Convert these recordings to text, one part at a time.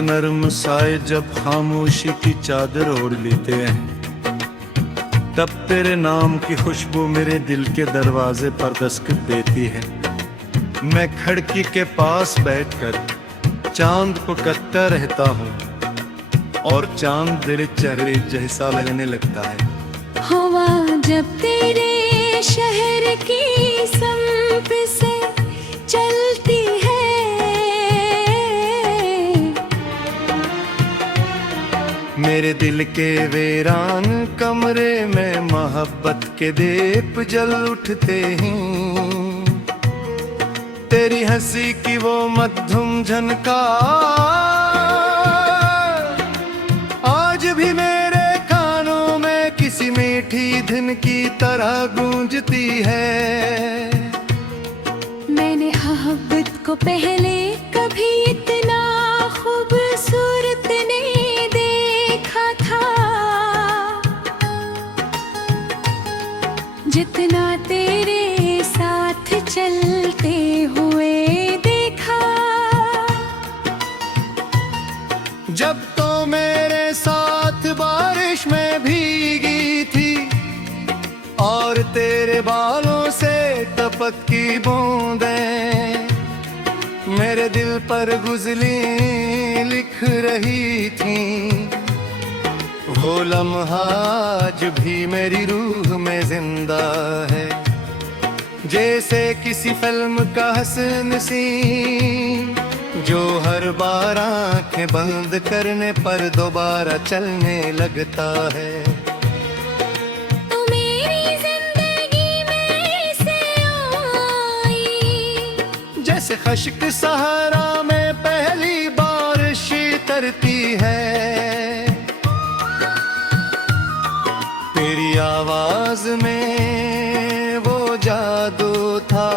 के नरम साए जब खामोशी की चादर ओढ़ लेते हैं, तब तेरे नाम की खुशबू मेरे दिल के दरवाजे पर दस्तक देती है। मैं खिड़की के पास बैठकर चांद को तकता रहता हूँ और चांद तेरे चेहरे जैसा लगने लगता है। हवा जब तेरे शहर की सम्प से चलती है, मेरे दिल के वीरान कमरे में मोहब्बत के दीप जल उठते हैं। तेरी हंसी की वो मधुम झनकार आज भी मेरे कानों में किसी मीठी धुन की तरह गूंजती है। मैंने मोहब्बत को पहले कभी इतना खूबसूरत नहीं देखा था, जितना तेरे साथ चलते हुए देखा। जब तो मेरे साथ बारिश में भीगी थी और तेरे बालों से टपकी बूंदें मेरे दिल पर गुज़ली लिख रही थी। वो लम्हा आज भी मेरी रूह में जिंदा है, जैसे किसी फिल्म का हसन सीन जो हर बार आंखें बंद करने पर दोबारा चलने लगता है। तू मेरी जिंदगी में से आई, जैसे खश्क सहारा में पहली बारिश तरती है। तेरी आवाज में वो जादू था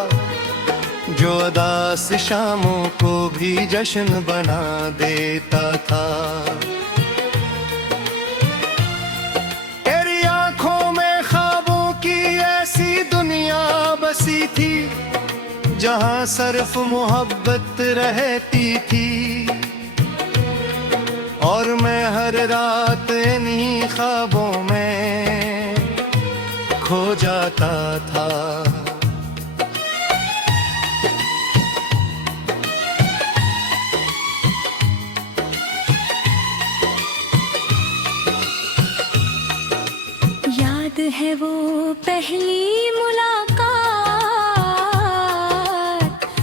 जो उदास शामों को भी जश्न बना देता था। तेरी आंखों में ख्वाबों की ऐसी दुनिया बसी थी जहां सिर्फ मोहब्बत रहती थी, और मैं हर रात इन्हीं ख्वाबों में खो जाता था। याद है वो पहली मुलाकात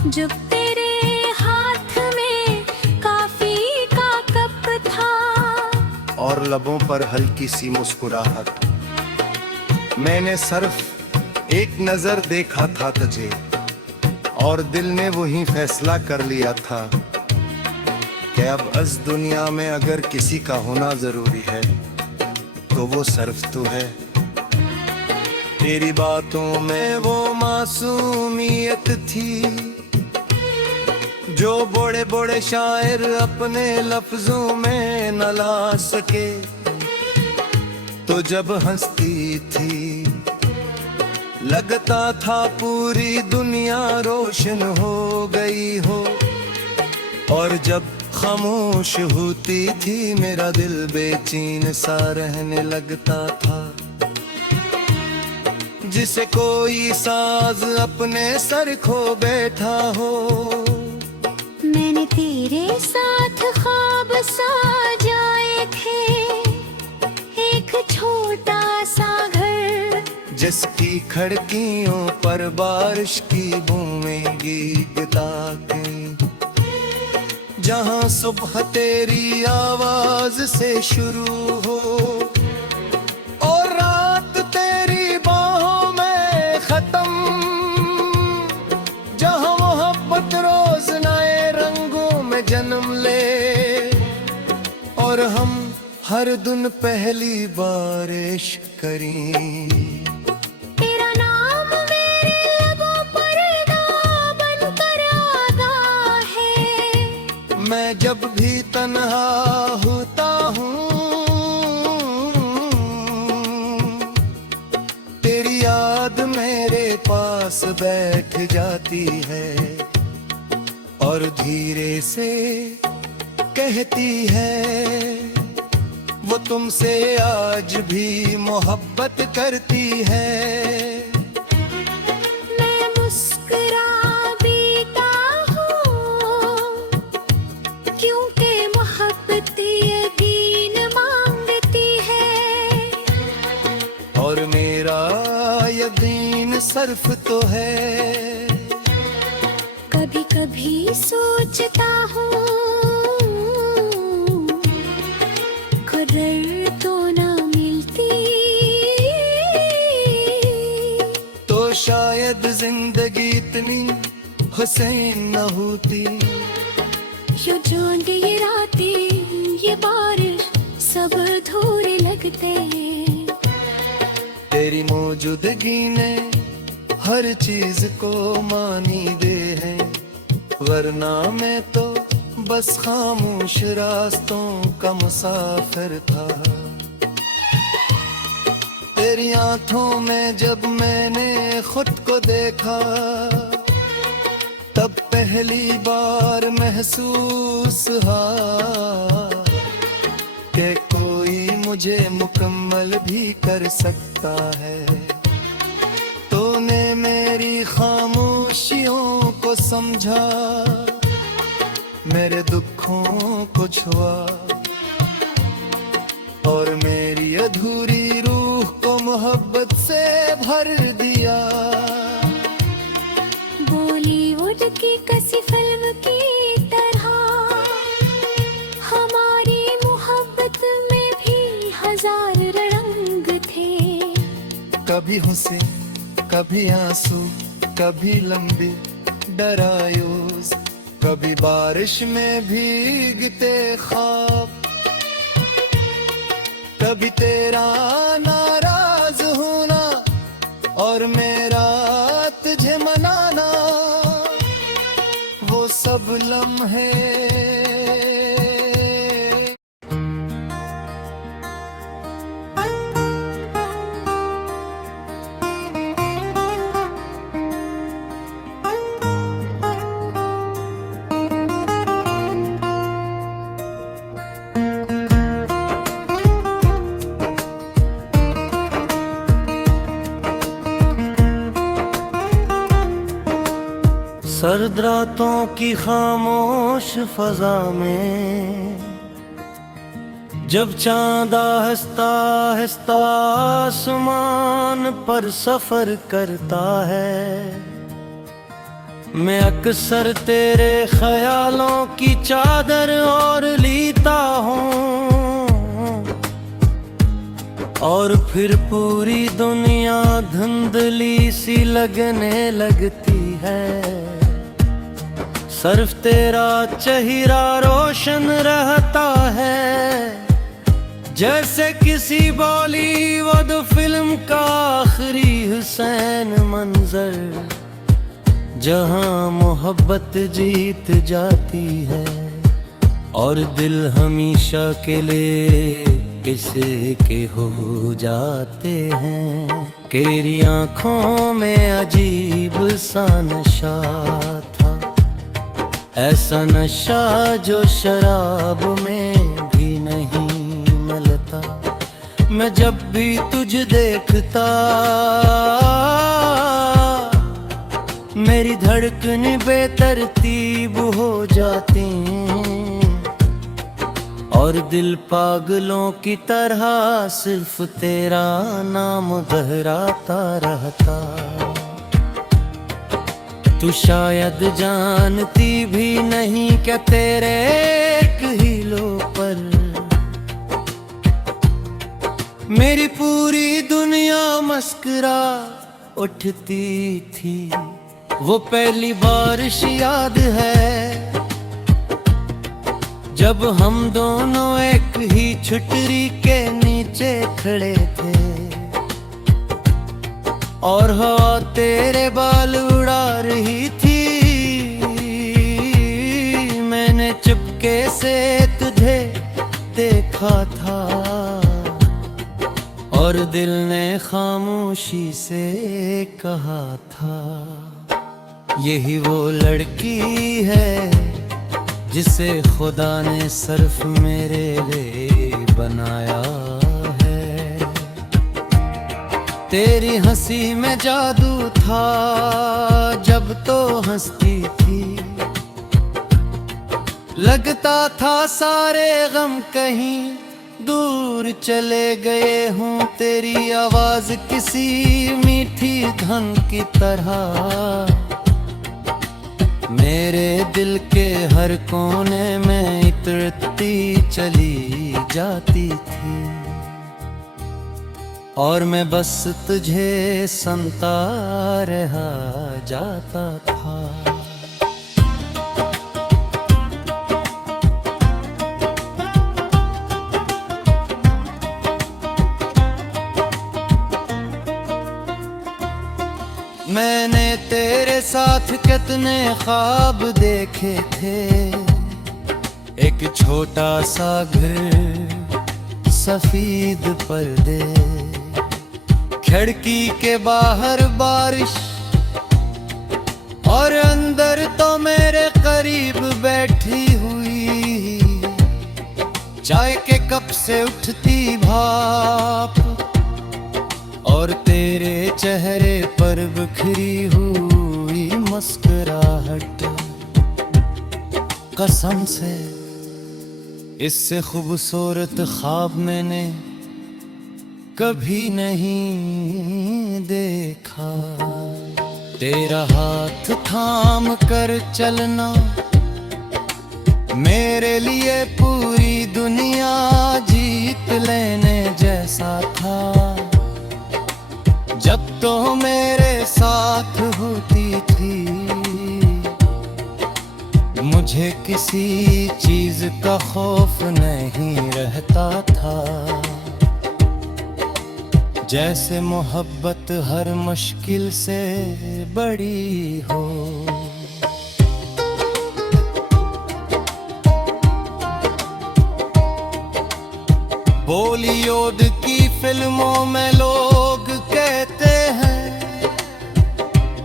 जब तेरे हाथ में काफी का कप था और लबों पर हल्की सी मुस्कुराहट। मैंने सिर्फ एक नजर देखा था तुझे और दिल ने वही फैसला कर लिया था कि अब इस दुनिया में अगर किसी का होना जरूरी है तो वो सिर्फ तू है। तेरी बातों में वो मासूमियत थी जो बड़े बड़े शायर अपने लफ्जों में न ला सके। तो जब हंसती थी लगता था पूरी दुनिया रोशन हो गई हो, और जब खामोश होती थी मेरा दिल बेचैन सा रहने लगता था, जिसे कोई साज अपने सर खो बैठा हो। मैंने तेरे साथ ख्वाब सजाए थे, एक छोटा सा घर जिसकी खिड़कियों पर बारिश की बूंदें गिरता के, जहां सुबह तेरी आवाज से शुरू हो और रात तेरी बाहों में खत्म, जहां मोहब्बत रोज नए रंगों में जन्म ले और हम हर दिन पहली बारिश करें। तेरा नाम मेरे लबों पर दा बनकर आता है। मैं जब भी तन्हा होता हूँ तेरी याद मेरे पास बैठ जाती है और धीरे से कहती है वो तुमसे आज भी मोहब्बत करती है। मैं मुस्कुरा देता हूँ क्योंकि मोहब्बत यकीन मांगती है। और मेरा यकीन सिर्फ तो है। कभी कभी सोचता हूँ कदर तो ना मिलती तो शायद जिंदगी इतनी हुसैन न होती। ये जोंद ये रातें ये बारिश सब अधूरे लगते हैं। तेरी मौजूदगी ने हर चीज को मानी दे है, वरना मैं तो बस खामोश रास्तों का मुसाफिर था। तेरी आंखों में जब मैंने खुद को देखा तब पहली बार महसूस हुआ कि कोई मुझे मुकम्मल भी कर सकता है। तूने मेरी खामोशियों को समझा, मेरे दुखों को छुआ और मेरी अधूरी रूह को मोहब्बत से भर दिया। बॉलीवुड की किसी फिल्म की तरह हमारी मोहब्बत में भी हजार रंग थे। कभी हंसी कभी आंसू, कभी लंबी डरायोज, कभी बारिश में भीगते ख्वाब, कभी तेरा नाराज होना और मेरा तुझे मनाना, वो सब लम्हे सर्द रातों की खामोश फजा में जब चांद आहिस्ता आहिस्ता आसमान पर सफर करता है, मैं अक्सर तेरे ख्यालों की चादर ओढ़ लेता हूँ और फिर पूरी दुनिया धुंधली सी लगने लगती है। सिर्फ तेरा चेहरा रोशन रहता है जैसे किसी बॉलीवुड फिल्म का आखिरी हुसैन मंजर, जहां मोहब्बत जीत जाती है और दिल हमेशा के लिए किसी के हो जाते हैं। तेरी आंखों में अजीब सा नशा था, ऐसा नशा जो शराब में भी नहीं मिलता। मैं जब भी तुझे देखता मेरी धड़कन बेतरतीब हो जाती और दिल पागलों की तरह सिर्फ तेरा नाम दोहराता रहता। तू शायद जानती भी नहीं क्या तेरे एक हीलों पर मेरी पूरी दुनिया मुस्कुरा उठती थी। वो पहली बारिश याद है जब हम दोनों एक ही छतरी के नीचे खड़े थे और हवा तेरे बाल उड़ा रही थी। मैंने चुपके से तुझे देखा था और दिल ने खामोशी से कहा था, यही वो लड़की है जिसे खुदा ने सिर्फ मेरे लिए बनाया है। तेरी हंसी में जादू था जब तो हंसती थी, लगता था सारे गम कहीं दूर चले गए हूँ। तेरी आवाज किसी मीठी धन की तरह मेरे दिल के हर कोने में इतरती चली जाती थी, और मैं बस तुझे सुनता रहा जाता था। मैंने तेरे साथ कितने ख्वाब देखे थे, एक छोटा सा घर, सफेद पर्दे, खिड़की के बाहर बारिश, और अंदर तो मेरे करीब बैठी हुई चाय के कप से उठती भाप, और तेरे चेहरे पर बिखरी हुई मुस्कुराहट। कसम से इससे खूबसूरत ख्वाब मैंने कभी नहीं देखा। तेरा हाथ थाम कर चलना मेरे लिए पूरी दुनिया जीत लेने जैसा था। जब तो मेरे साथ होती थी मुझे किसी चीज का खौफ नहीं रहता था, जैसे मोहब्बत हर मुश्किल से बड़ी हो। बॉलीवुड की फिल्मों में लोग कहते हैं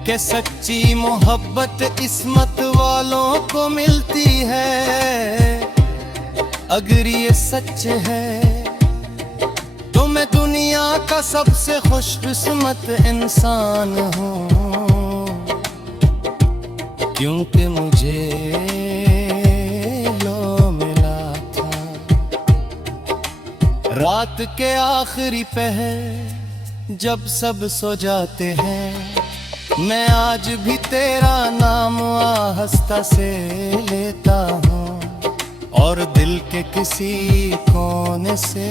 कि सच्ची मोहब्बत किस्मत वालों को मिलती है। अगर ये सच है तो मैं दुनिया का सबसे खुशकिस्मत इंसान हूँ, क्योंकि मुझे लो मिला था। रात के आखिरी पहर जब सब सो जाते हैं, मैं आज भी तेरा नाम आहिस्ता से लेता हूँ, और दिल के किसी कोने से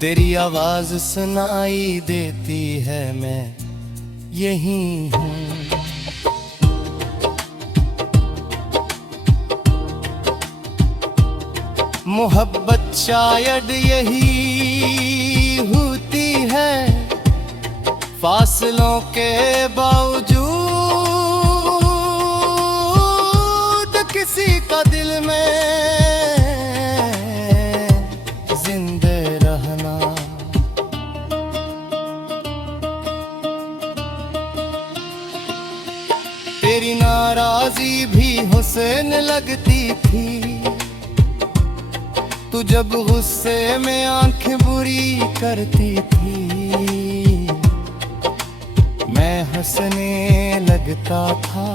तेरी आवाज सुनाई देती है, मैं यही हूँ। मोहब्बत शायद यही होती है, फासलों के बावजूद किसी का दिल में जिंदे रहना। तेरी नाराजी भी हुसैन लगती थी, तू जब गुस्से में आंखें बुरी करती थी, मैं हंसने लगता था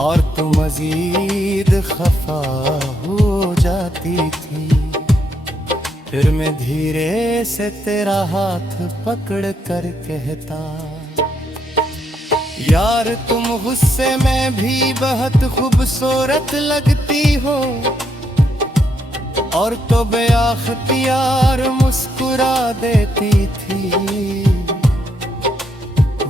और तू मजीद खफा हो जाती थी। फिर मैं धीरे से तेरा हाथ पकड़ कर कहता, यार तुम गुस्से में भी बहुत खूबसूरत लगती हो, और तो बेअख्तियार मुस्कुरा देती थी।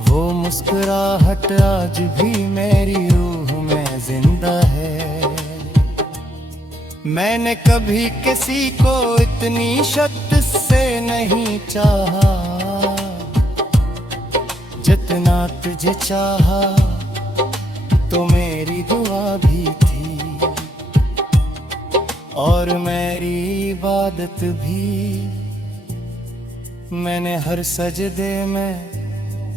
वो मुस्कुराहट आज भी मेरी रूह में जिंदा है। मैंने कभी किसी को इतनी शिद्दत से नहीं चाहा जितना तुझे चाहा, तो मेरी दुआ भी थी और मेरी इबादत भी। मैंने हर सजदे में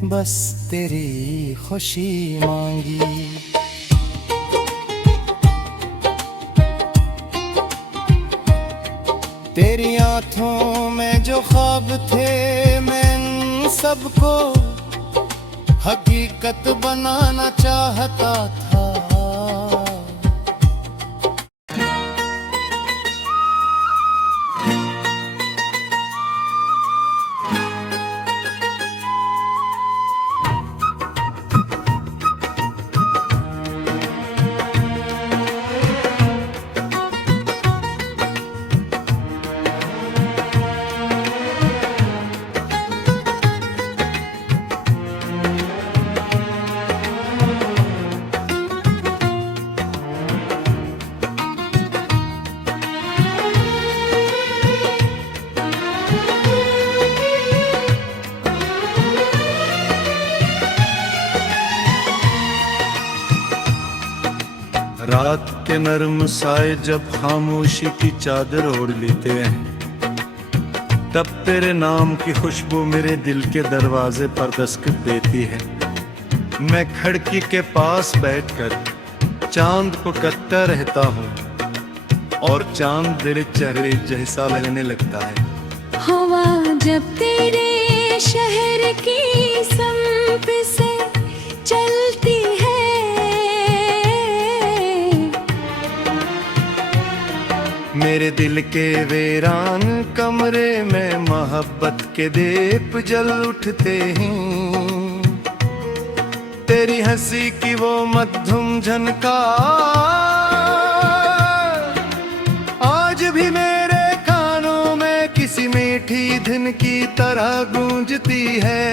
बस तेरी खुशी मांगी। तेरी आंखों में जो ख्वाब थे मैं इन सबको हकीकत बनाना चाहता था। रात के नर्म साए जब खामोशी की चादर ओढ़ लेते हैं, तब तेरे नाम की खुशबू मेरे दिल के दरवाजे पर दस्तक देती है। मैं खिड़की के पास बैठकर चांद को तकता रहता हूँ और चांद तेरे चेहरे जैसा लगने लगता है। हवा जब तेरे शहर की संप से चलती है, मेरे दिल के वीरान कमरे में मोहब्बत के दीप जल उठते हैं। तेरी हंसी की वो मधुम झनकार आज भी मेरे कानों में किसी मीठी धुन की तरह गूंजती है।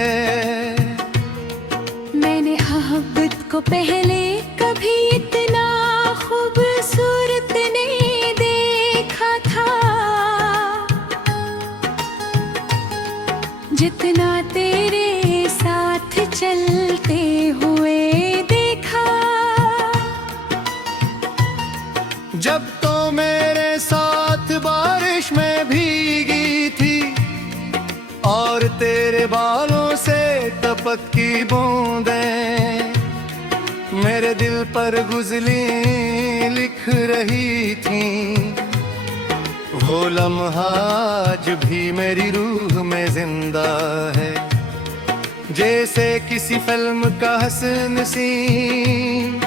मैंने मोहब्बत को पहले कभी इतना खूबसूरत नहीं देखा था, जितना तेरे साथ चलते हुए देखा। जब तो मेरे साथ बारिश में भीगी थी और तेरे बालों से टपकी बूंदें मेरे दिल पर गुज़ली लिख रही थी। वो लम्हा आज भी मेरी रूह में जिंदा है, जैसे किसी फिल्म का हसन सीन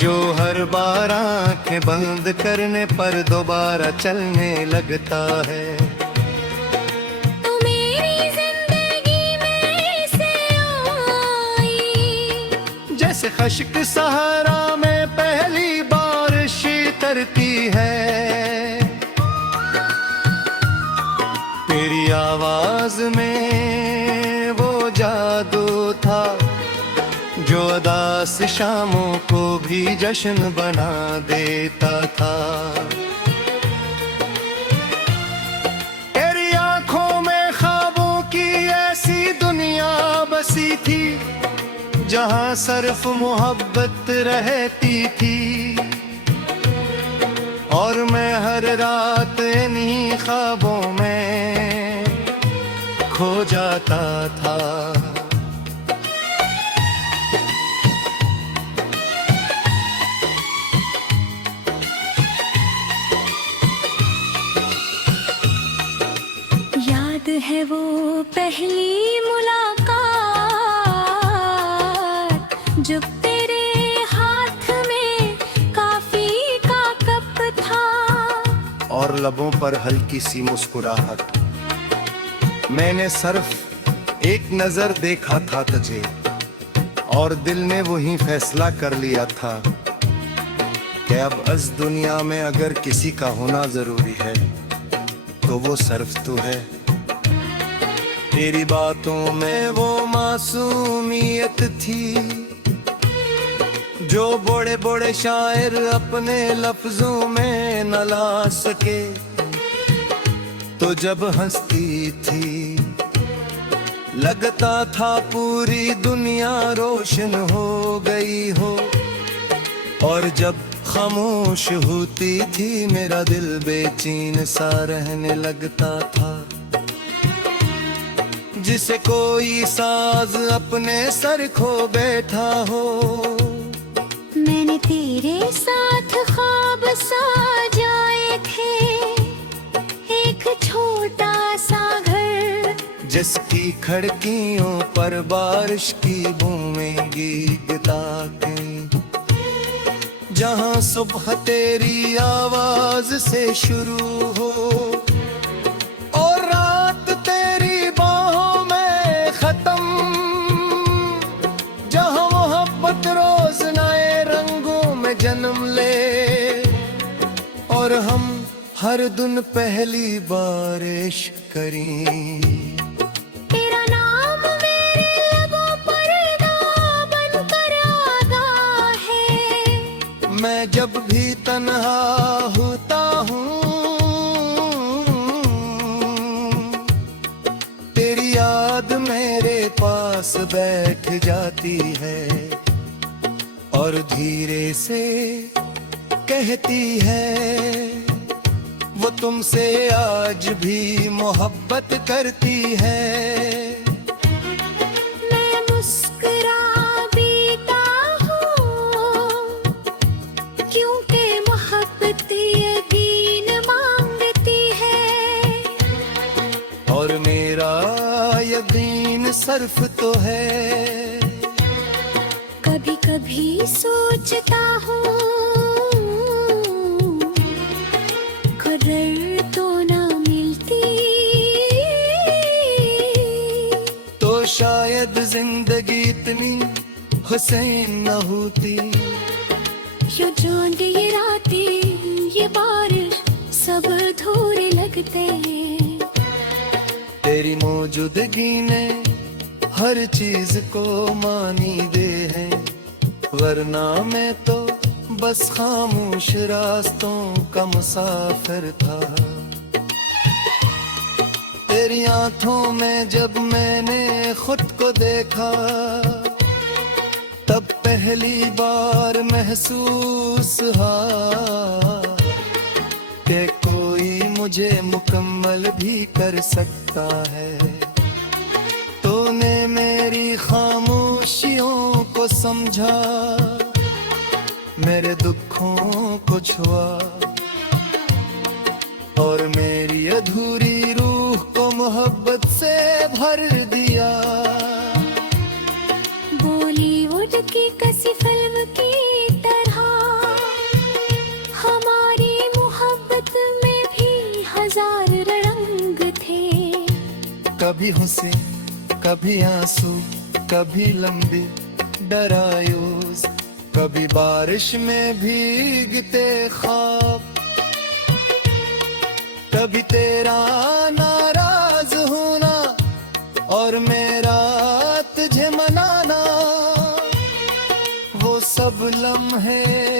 जो हर बार आंखें बंद करने पर दोबारा चलने लगता है। तू मेरी जिंदगी में ऐसे आई, जैसे खश्क सहारा में पहली बारिश तरती है। तेरी आवाज में वो जादू था जो उदास शामों को भी जश्न बना देता था। तेरी आंखों में ख्वाबों की ऐसी दुनिया बसी थी जहां सिर्फ मोहब्बत रहती थी, और मैं हर रात इन्हीं ख्वाबों में खो जाता था। याद है वो पहली मुलाकात जब तेरे हाथ में काफी का कप था और लबों पर हल्की सी मुस्कुराहट। मैंने सिर्फ एक नजर देखा था तुझे और दिल ने वही फैसला कर लिया था कि अब इस दुनिया में अगर किसी का होना जरूरी है तो वो सिर्फ तू है। तेरी बातों में वो मासूमियत थी जो बड़े बड़े शायर अपने लफ्जों में न ला सके। तो जब हंसती थी लगता था पूरी दुनिया रोशन हो गई हो, और जब खामोश होती थी मेरा दिल बेचैन सा रहने लगता था, जिसे कोई साज अपने सर खो बैठा हो। मैंने तेरे साथ ख्वाब सजाए थे, एक जिसकी खिड़कियों पर बारिश की बूंदें गिरता के, जहां सुबह तेरी आवाज से शुरू हो और रात तेरी बाहों में खत्म, जहां मोहब्बत रोज नए रंगों में जन्म ले और हम हर दिन पहली बार इश्क करें। तेरा नाम मेरे लबों पर गा बनकर आगा है। मैं जब भी तन्हा होता हूँ, तेरी याद मेरे पास बैठ जाती है और धीरे से कहती है वो तुमसे आज भी मोहब्बत करती है। मैं मुस्कुरा बीता हूँ क्योंकि मोहब्बत यकीन मांगती है और मेरा यकीन सिर्फ तो है। कभी कभी सोचता हूँ कदर तो ना मिलती, तो शायद जिंदगी इतनी हुसैन न होती। ये चांद ये रातें ये बारिश सब अधूरे लगते हैं। तेरी मौजूदगी ने हर चीज को मानी दे है, वरना मैं तो बस खामोश रास्तों का मुसाफिर था। तेरी आंखों में जब मैंने खुद को देखा, तब पहली बार महसूस हुआ कि कोई मुझे मुकम्मल भी कर सकता है। तूने मेरी खामोशियों को समझा, मेरे दुखों को छुआ और मेरी अधूरी रूह को मोहब्बत से भर दिया। बॉलीवुड की किसी फिल्म की तरह हमारी मोहब्बत में भी हजार रंग थे। कभी हंसी कभी आंसू, कभी लंबी डरायोज, कभी बारिश में भीगते ख्वाब, कभी तेरा नाराज होना और मेरा तुझे मनाना। वो सब लम्हे